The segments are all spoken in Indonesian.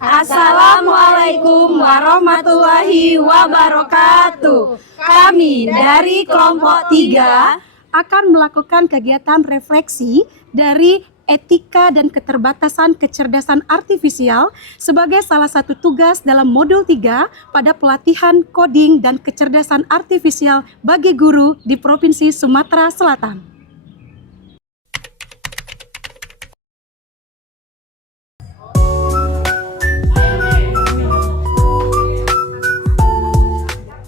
Assalamualaikum warahmatullahi wabarakatuh. Kami dari kelompok 3 akan melakukan kegiatan refleksi dari etika dan keterbatasan kecerdasan artifisial sebagai salah satu tugas dalam modul 3 pada pelatihan coding dan kecerdasan artifisial bagi guru di Provinsi Sumatera Selatan.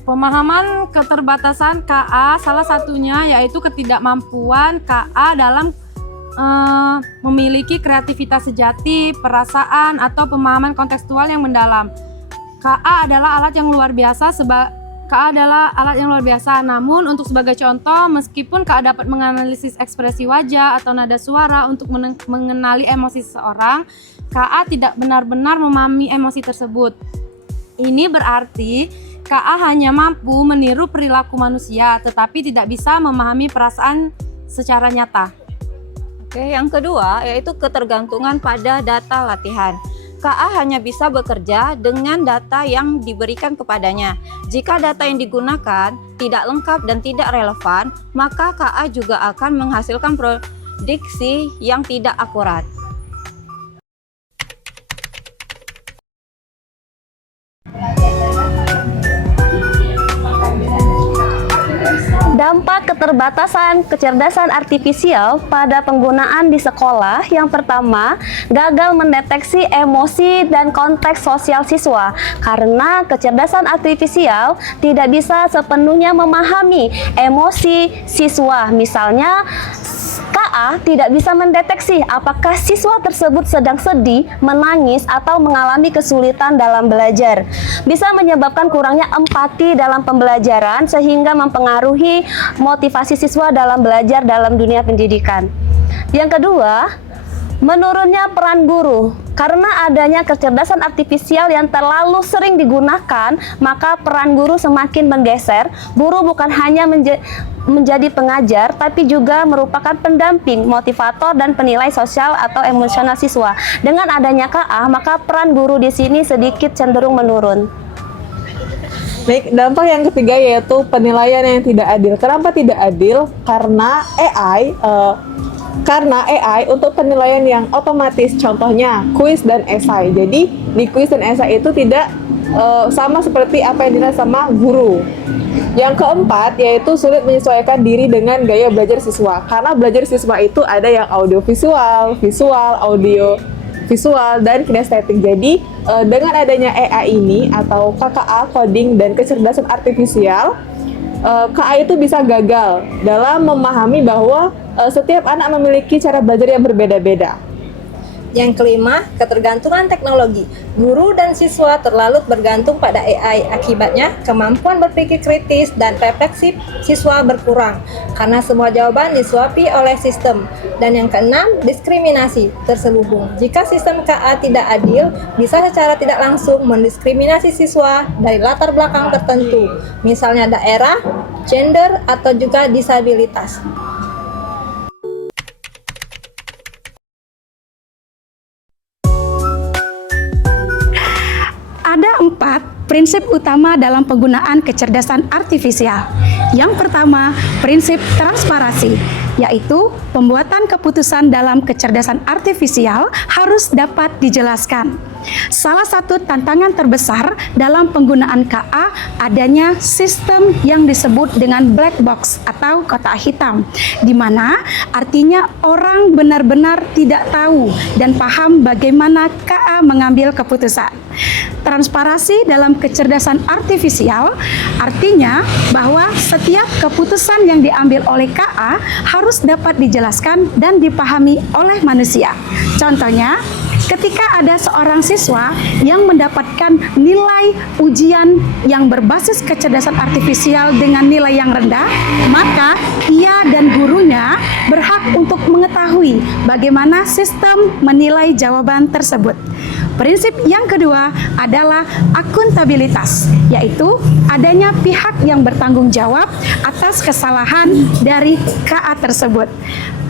Pemahaman keterbatasan KA salah satunya yaitu ketidakmampuan KA dalam memiliki kreativitas sejati, perasaan, atau pemahaman kontekstual yang mendalam. KA adalah alat yang luar biasa. Namun untuk sebagai contoh, meskipun KA dapat menganalisis ekspresi wajah atau nada suara untuk mengenali emosi seseorang, KA tidak benar-benar memahami emosi tersebut. Ini berarti KA hanya mampu meniru perilaku manusia, tetapi tidak bisa memahami perasaan secara nyata. Oke, yang kedua yaitu ketergantungan pada data latihan. KA hanya bisa bekerja dengan data yang diberikan kepadanya. Jika data yang digunakan tidak lengkap dan tidak relevan, maka KA juga akan menghasilkan prediksi yang tidak akurat. Dampak keterbatasan kecerdasan artifisial pada penggunaan di sekolah. Yang pertama, gagal mendeteksi emosi dan konteks sosial siswa karena kecerdasan artifisial tidak bisa sepenuhnya memahami emosi siswa. Misalnya, KA tidak bisa mendeteksi apakah siswa tersebut sedang sedih, menangis, atau mengalami kesulitan dalam belajar. Bisa menyebabkan kurangnya empati dalam pembelajaran sehingga mempengaruhi motivasi siswa dalam belajar dalam dunia pendidikan. Yang kedua, menurunnya peran guru. Karena adanya kecerdasan artifisial yang terlalu sering digunakan, maka peran guru semakin menggeser. Guru bukan hanya menjadi pengajar, tapi juga merupakan pendamping, motivator, dan penilai sosial atau emosional siswa. Dengan adanya KA, maka peran guru di sini sedikit cenderung menurun. Baik, dampak yang ketiga yaitu penilaian yang tidak adil. Kenapa tidak adil? Karena AI untuk penilaian yang otomatis, contohnya kuis dan esai. Jadi di kuis dan esai itu tidak sama seperti apa yang dinilai sama guru. Yang keempat yaitu sulit menyesuaikan diri dengan gaya belajar siswa. Karena belajar siswa itu ada yang audiovisual, visual, audio visual, dan kinestetik. Jadi dengan adanya AI ini atau KKA, coding dan kecerdasan artifisial, KA itu bisa gagal dalam memahami bahwa setiap anak memiliki cara belajar yang berbeda-beda. Yang kelima, ketergantungan teknologi. Guru dan siswa terlalu bergantung pada AI. Akibatnya, kemampuan berpikir kritis dan refleksi siswa berkurang karena semua jawaban disuapi oleh sistem. Dan yang keenam, diskriminasi terselubung. Jika sistem KA tidak adil, bisa secara tidak langsung mendiskriminasi siswa dari latar belakang tertentu, misalnya daerah, gender, atau juga disabilitas. Ada 4 prinsip utama dalam penggunaan kecerdasan artifisial. Yang pertama, prinsip transparansi, yaitu pembuatan keputusan dalam kecerdasan artifisial harus dapat dijelaskan. Salah satu tantangan terbesar dalam penggunaan KA adanya sistem yang disebut dengan black box atau kotak hitam, di mana artinya orang benar-benar tidak tahu dan paham bagaimana KA mengambil keputusan. Transparansi dalam kecerdasan artifisial artinya bahwa setiap keputusan yang diambil oleh KA harus dapat dijelaskan dan dipahami oleh manusia. Contohnya, ketika ada seorang siswa yang mendapatkan nilai ujian yang berbasis kecerdasan artifisial dengan nilai yang rendah, maka ia dan gurunya berhak untuk mengetahui bagaimana sistem menilai jawaban tersebut. Prinsip yang kedua adalah akuntabilitas, yaitu adanya pihak yang bertanggung jawab atas kesalahan dari KA tersebut.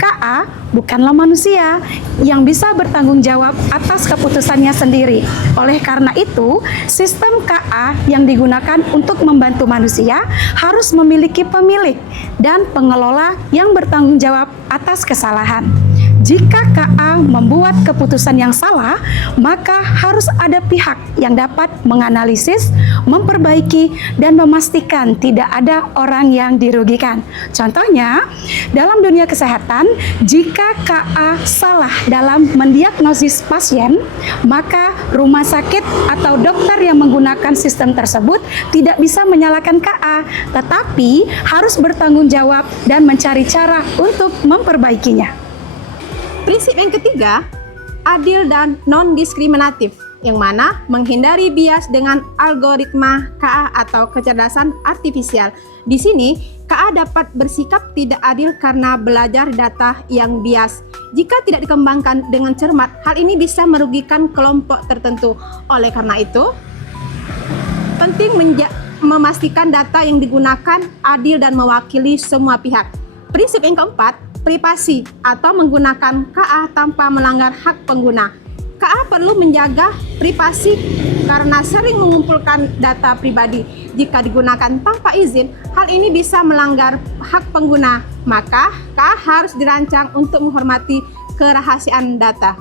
KA bukanlah manusia yang bisa bertanggung jawab atas keputusannya sendiri. Oleh karena itu, sistem KA yang digunakan untuk membantu manusia harus memiliki pemilik dan pengelola yang bertanggung jawab atas kesalahan. Jika KA membuat keputusan yang salah, maka harus ada pihak yang dapat menganalisis, memperbaiki, dan memastikan tidak ada orang yang dirugikan. Contohnya, dalam dunia kesehatan, jika KA salah dalam mendiagnosis pasien, maka rumah sakit atau dokter yang menggunakan sistem tersebut tidak bisa menyalahkan KA, tetapi harus bertanggung jawab dan mencari cara untuk memperbaikinya. Prinsip yang ketiga, adil dan non-diskriminatif, yang mana menghindari bias dengan algoritma KA atau kecerdasan artifisial. Di sini, KA dapat bersikap tidak adil karena belajar data yang bias. Jika tidak dikembangkan dengan cermat, hal ini bisa merugikan kelompok tertentu. Oleh karena itu, penting memastikan data yang digunakan adil dan mewakili semua pihak. Prinsip yang keempat, privasi atau menggunakan KA tanpa melanggar hak pengguna. KA perlu menjaga privasi karena sering mengumpulkan data pribadi. Jika digunakan tanpa izin, hal ini bisa melanggar hak pengguna. Maka KA harus dirancang untuk menghormati kerahasiaan data.